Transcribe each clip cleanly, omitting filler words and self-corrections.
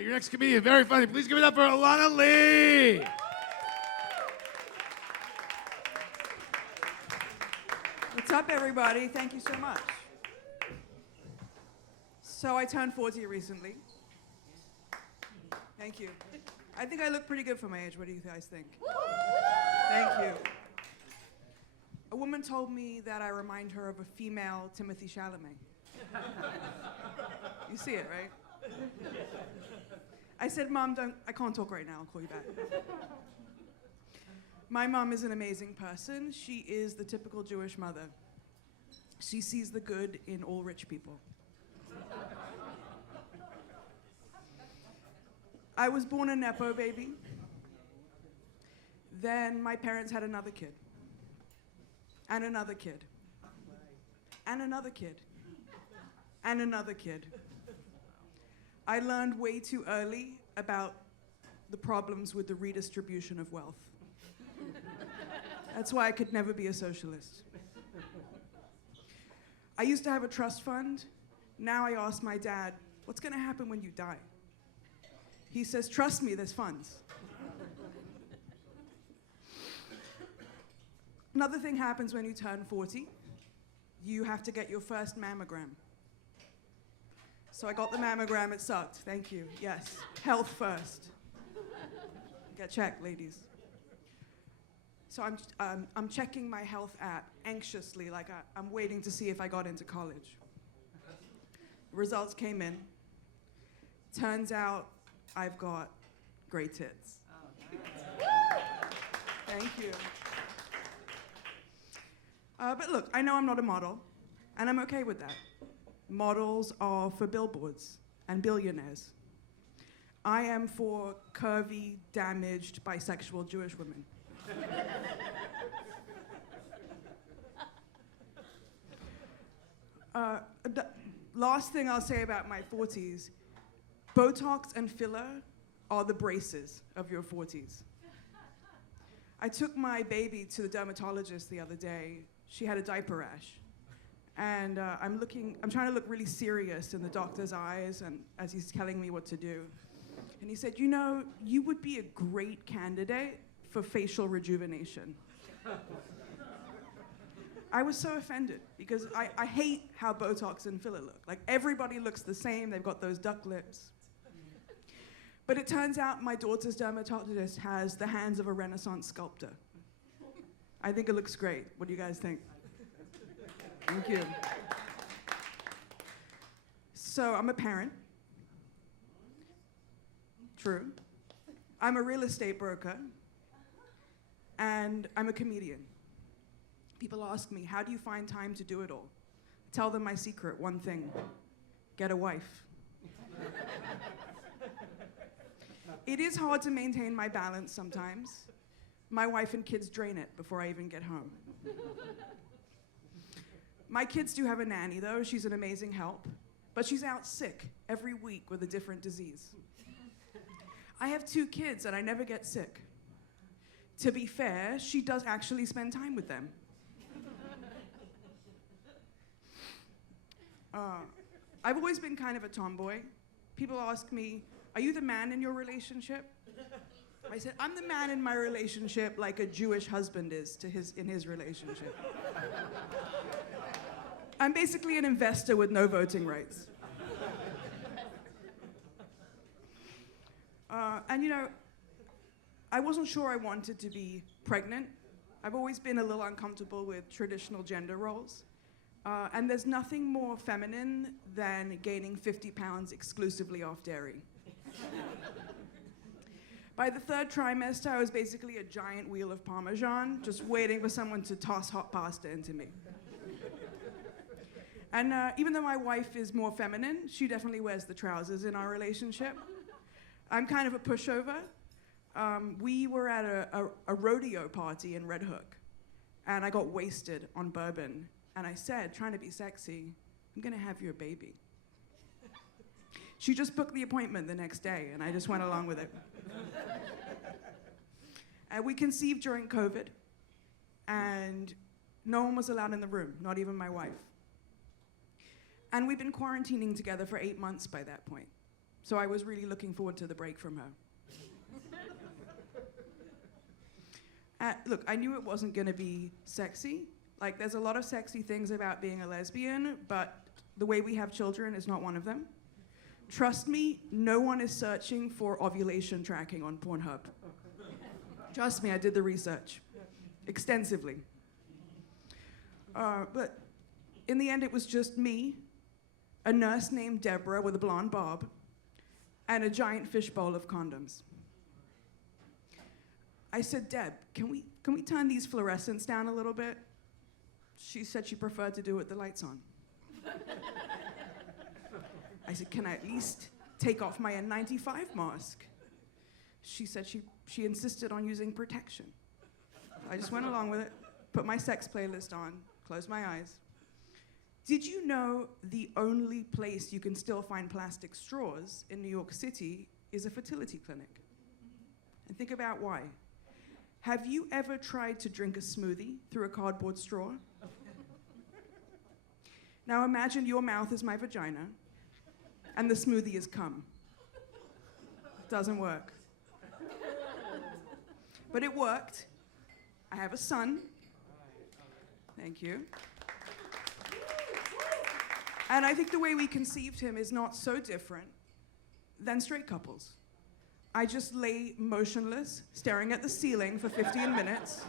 Your next comedian, very funny. Please give it up for Ilana Lee. What's up, everybody? Thank you so much. So I turned 40 recently. Thank you. I think I look pretty good for my age. What do you guys think? Thank you. A woman told me that I remind her of a female Timothy Chalamet. You see it, right? I said, Mom, I can't talk right now. I'll call you back. My mom is an amazing person. She is the typical Jewish mother. She sees the good in all rich people. I was born a Nepo baby. Then my parents had another kid. And another kid. And another kid. And another kid. I learned way too early about the problems with the redistribution of wealth. That's why I could never be a socialist. I used to have a trust fund. Now I ask my dad, what's going to happen when you die? He says, trust me, there's funds. Another thing happens when you turn 40. You have to get your first mammogram. So I got the mammogram, it sucked. Thank you. Yes, health first. Get checked, ladies. So I'm checking my health app anxiously, like I'm waiting to see if I got into college. Results came in. Turns out I've got great tits. Oh, nice. Thank you. But look, I know I'm not a model, and I'm okay with that. Models are for billboards and billionaires. I am for curvy, damaged, bisexual Jewish women. The last thing I'll say about my 40s, Botox and filler are the braces of your 40s. I took my baby to the dermatologist the other day. She had a diaper rash. And I'm trying to look really serious in the doctor's eyes and as he's telling me what to do. And he said, you know, you would be a great candidate for facial rejuvenation. I was so offended because I hate how Botox and filler look. Like everybody looks the same, they've got those duck lips. But it turns out my daughter's dermatologist has the hands of a Renaissance sculptor. I think it looks great. What do you guys think? Thank you. So I'm a parent. True. I'm a real estate broker. And I'm a comedian. People ask me, how do you find time to do it all? Tell them my secret, one thing. Get a wife. It is hard to maintain my balance sometimes. My wife and kids drain it before I even get home. My kids do have a nanny, though. She's an amazing help. But she's out sick every week with a different disease. I have 2 kids, and I never get sick. To be fair, she does actually spend time with them. I've always been kind of a tomboy. People ask me, are you the man in your relationship? I said, I'm the man in my relationship like a Jewish husband is in his relationship. I'm basically an investor with no voting rights. And you know, I wasn't sure I wanted to be pregnant. I've always been a little uncomfortable with traditional gender roles. And there's nothing more feminine than gaining 50 pounds exclusively off dairy. By the 3rd trimester, I was basically a giant wheel of Parmesan, just waiting for someone to toss hot pasta into me. And even though my wife is more feminine, she definitely wears the trousers in our relationship. I'm kind of a pushover. We were at a rodeo party in Red Hook, and I got wasted on bourbon. And I said, trying to be sexy, I'm gonna have your baby. She just booked the appointment the next day, and I just went along with it. And we conceived during COVID, and no one was allowed in the room, not even my wife. And we've been quarantining together for 8 months by that point. So I was really looking forward to the break from her. Look, I knew it wasn't going to be sexy. Like, there's a lot of sexy things about being a lesbian, but the way we have children is not one of them. Trust me, no one is searching for ovulation tracking on Pornhub. Trust me, I did the research extensively. But in the end, it was just me, a nurse named Deborah with a blonde bob, and a giant fishbowl of condoms. I said, Deb, can we turn these fluorescents down a little bit? She said she preferred to do it with the lights on. I said, can I at least take off my N95 mask? She said she insisted on using protection. I just went along with it, put my sex playlist on, closed my eyes. Did you know the only place you can still find plastic straws in New York City is a fertility clinic? And think about why. Have you ever tried to drink a smoothie through a cardboard straw? Now imagine your mouth is my vagina, and the smoothie is cum. Doesn't work. But it worked. I have a son. Thank you. And I think the way we conceived him is not so different than straight couples. I just lay motionless, staring at the ceiling for 15 minutes,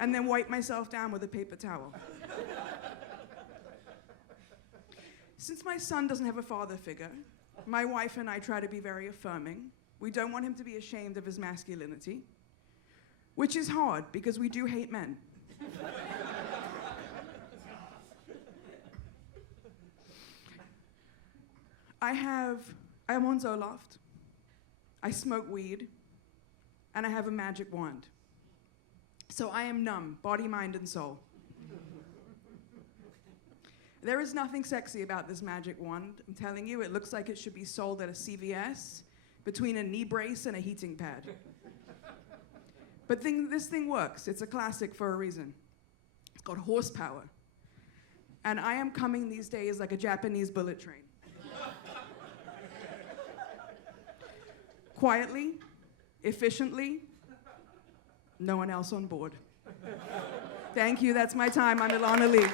and then wipe myself down with a paper towel. Since my son doesn't have a father figure, my wife and I try to be very affirming. We don't want him to be ashamed of his masculinity, which is hard because we do hate men. I'm on Zoloft, I smoke weed, and I have a magic wand. So I am numb, body, mind, and soul. There is nothing sexy about this magic wand. I'm telling you, it looks like it should be sold at a CVS between a knee brace and a heating pad. But this thing works. It's a classic for a reason. It's got horsepower. And I am coming these days like a Japanese bullet train. Quietly, efficiently, no one else on board. Thank you, that's my time. I'm Ilana Lee.